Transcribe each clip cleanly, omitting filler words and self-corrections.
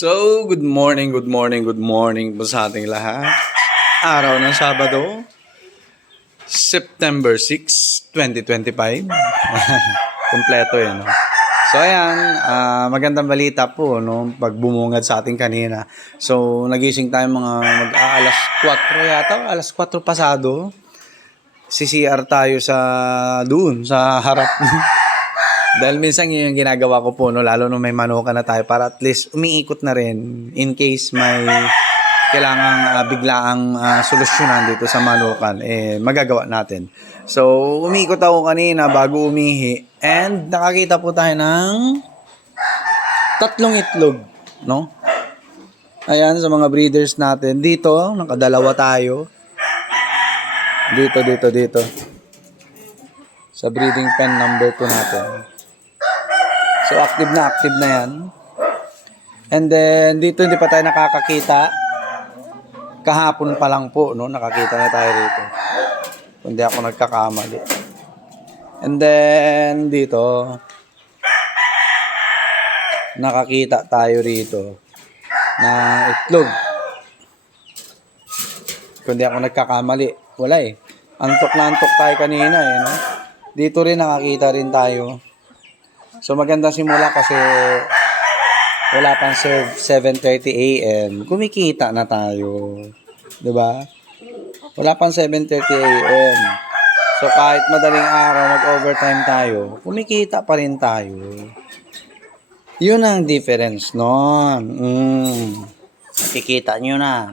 So, good morning po sa ating lahat. Araw ng Sabado, September 6, 2025. Kompleto no? So, ayan, magandang balita po, no? Pag bumungad sa ating kanina. So, nagising tayo mga mag-aalas 4 yata, alas 4 pasado. CCR tayo sa harap. Dahil minsan yung ginagawa ko po, no, lalo nung may manukan na tayo, para at least umiikot na rin in case may kailangang biglaang solusyonan dito sa manukan, magagawa natin. So, umiikot ako kanina bago umihi and nakakita po tayo ng 3 itlog, no? Ayan, sa mga breeders natin. Dito, nakadalawa tayo. Dito. Sa breeding pen number 2 natin. So, active na yan. And then, dito hindi pa tayo nakakakita. Kahapon pa lang po, no? Nakakita na tayo rito. Hindi ako nagkakamali. And then, dito, nakakita tayo rito na itlog. Kung di ako nagkakamali, wala Antok na antok tayo kanina no? Dito rin nakakita rin tayo. So maganda simula kasi wala pang 7:30 AM. Kumikita na tayo. 'Di ba? Wala pang 7:30 AM. So kahit madaling araw mag-overtime tayo, kumikita pa rin tayo. 'Yun ang difference noon. Nakikita nyo na.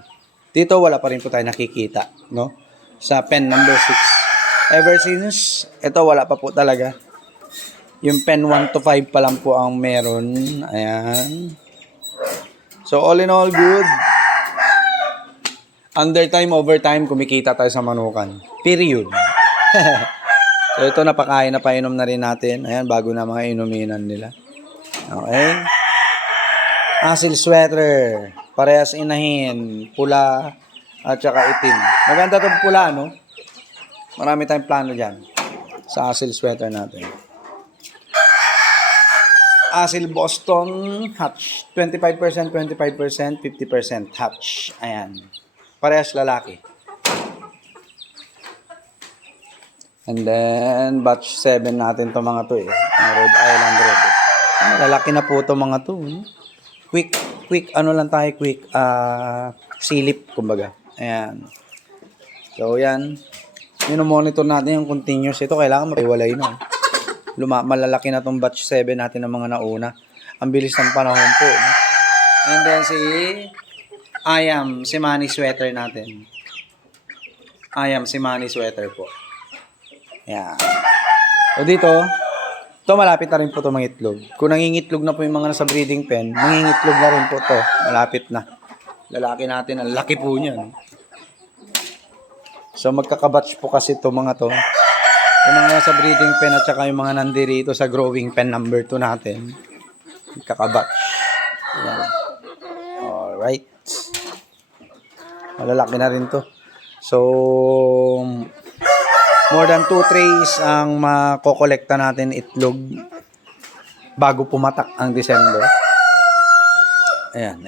Dito wala pa rin po tayo nakikita, no? Sa pen number 6. Ever since, ito wala pa po talaga. Yung pen 1 to 5 pa lang po ang meron. Ayan. So, all in all, good. Undertime, overtime, kumikita tayo sa manukan. Period. So, ito napakain na painom na rin natin. Ayan, bago na mga inuminan nila. Okay. Asil sweater. Parehas inahin. Pula at saka itim. Maganda itong pula, no? Marami tayong plano dyan sa asil sweater natin. Asil Boston hatch. 25%, 50% hatch. Ayan. Parehas lalaki. And then, batch 7 natin to mga to Rhode Island Red. Lalaki na po to mga to. Quick, silip, kumbaga. Ayan. So, yan. Monitor natin yung continuous. Ito, kailangan maiwalay na. Malalaki na tong batch 7 natin ng mga nauna. Ang bilis ng panahon po. No? And then si Manny sweater natin. Si Manny sweater po. Yan. So dito, ito malapit na rin po ito mga itlog. Kung nangingitlog na po yung mga nasa breeding pen, nangingitlog na rin po ito. Malapit na. Lalaki natin, ang laki po niyan. So magkakabatch po kasi ito mga to. Yung mga nasa breeding pen at saka yung mga nandirito sa growing pen number 2 natin. Kakabatch. Yan. Alright. Malalaki na rin to. So, more than 2 trays ang makokolekta natin itlog bago pumatak ang December. Ayan.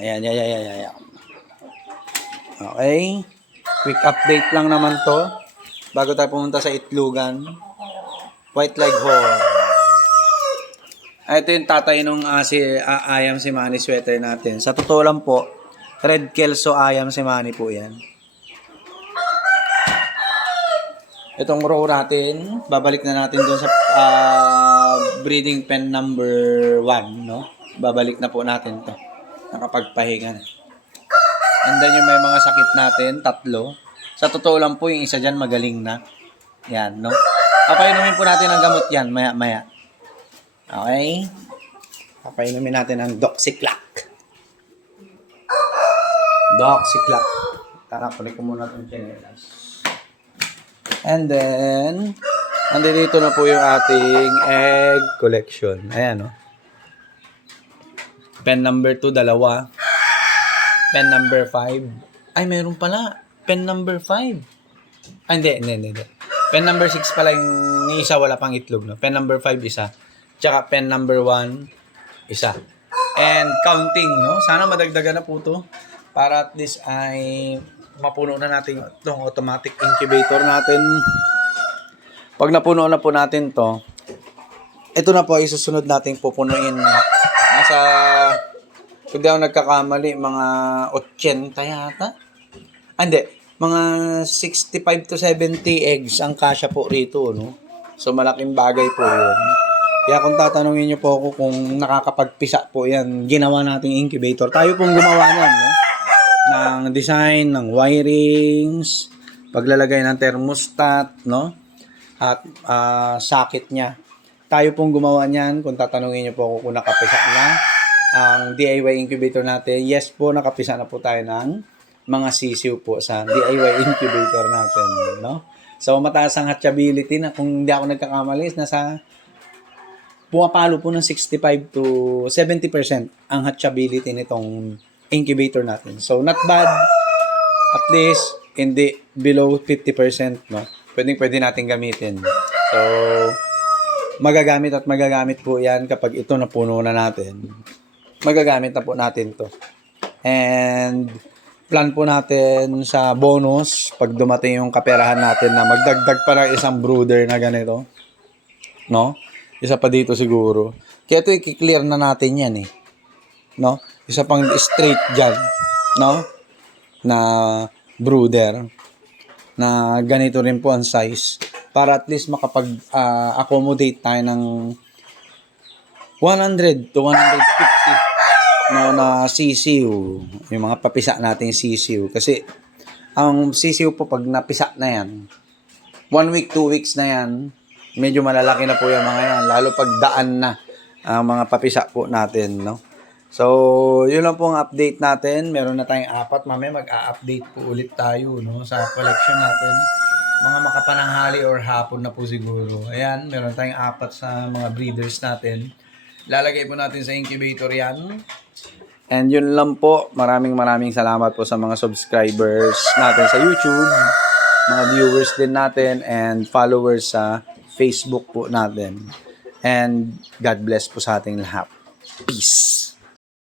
Okay. Quick update lang naman to. Bago tayo pumunta sa itlogan. White Leghorn. Ito yung tatay nung ayam si Manny sweater natin. Sa totoo lang po, Red Kelso ayam si Manny po yan. Itong row natin, babalik na natin doon sa breeding pen number 1, no? Babalik na po natin to. Nakapagpahinga na. And then yung may mga sakit natin, 3. Sa totoo lang po, yung isa dyan magaling na. Yan, no? Papainumin po natin ang gamot yan, maya-maya. Okay? Papainumin natin ang Doxyclac. Tara, kunin ko muna itong chinelas. And then, andito na po yung ating egg collection. Ayan, no? Pen number 2, 2. Pen number 5. Ay, meron pala. Pen number 5. Ay, hindi. Pen number 6 pala yung isa, wala pang itlog, no? Pen number 5, isa. Tsaka pen number 1, isa. and counting, no? Sana madagdagan na po to para at least ay mapuno na natin itong automatic incubator natin. Pag napuno na po natin to, ito na po ay susunod nating pupunuin. Nasa, kung di ako nagkakamali, mga 80 yata. Hindi, mga 65 to 70 eggs ang kasya po rito, no? So, malaking bagay po yun. Kaya kung tatanungin niyo po ako kung nakakapagpisa po yan, ginawa nating incubator. Tayo pong gumawa niyan, no? Ng design, ng wirings, paglalagay ng thermostat, no? At socket niya. Tayo pong gumawa niyan. Kung tatanungin niyo po ako kung nakapisa na ang DIY incubator natin, yes po, nakapisa na po tayo ng mga sisiw po sa DIY incubator natin, no? So, mataas ang hatchability na kung hindi ako nagkakamali, nasa pumapalo po ng 65 to 70% ang hatchability nitong incubator natin. So, not bad. At least, hindi below 50%, no? Pwede natin gamitin. So, magagamit po yan kapag ito napuno na natin. Magagamit na po natin to. And, plan po natin sa bonus pag dumating yung kaperahan natin na magdagdag pa ng isang brooder na ganito. No? Isa pa dito siguro. Kaya ito i-clear na natin yan eh. No? Isa pang straight dyan. No? Na brooder. Na ganito rin po ang size. Para at least makapag-accommodate tayo ng 100 to 150 na sisiw, yung mga papisa nating sisiw. Kasi, ang sisiw po, pag napisa na yan, 1 week, 2 weeks na yan, medyo malalaki na po yung mga yan. Lalo pag daan na ang mga papisa po natin, no? So, yun lang po ang update natin. Meron na tayong 4. Mamaya mag-a-update po ulit tayo, no? Sa collection natin. Mga makapananghali or hapon na po siguro. Ayan, meron tayong 4 sa mga breeders natin. Lalagay po natin sa incubator yan. And yun lang po. Maraming salamat po sa mga subscribers natin sa YouTube, mga viewers din natin, and followers sa Facebook po natin. And God bless po sa ating lahat. Peace!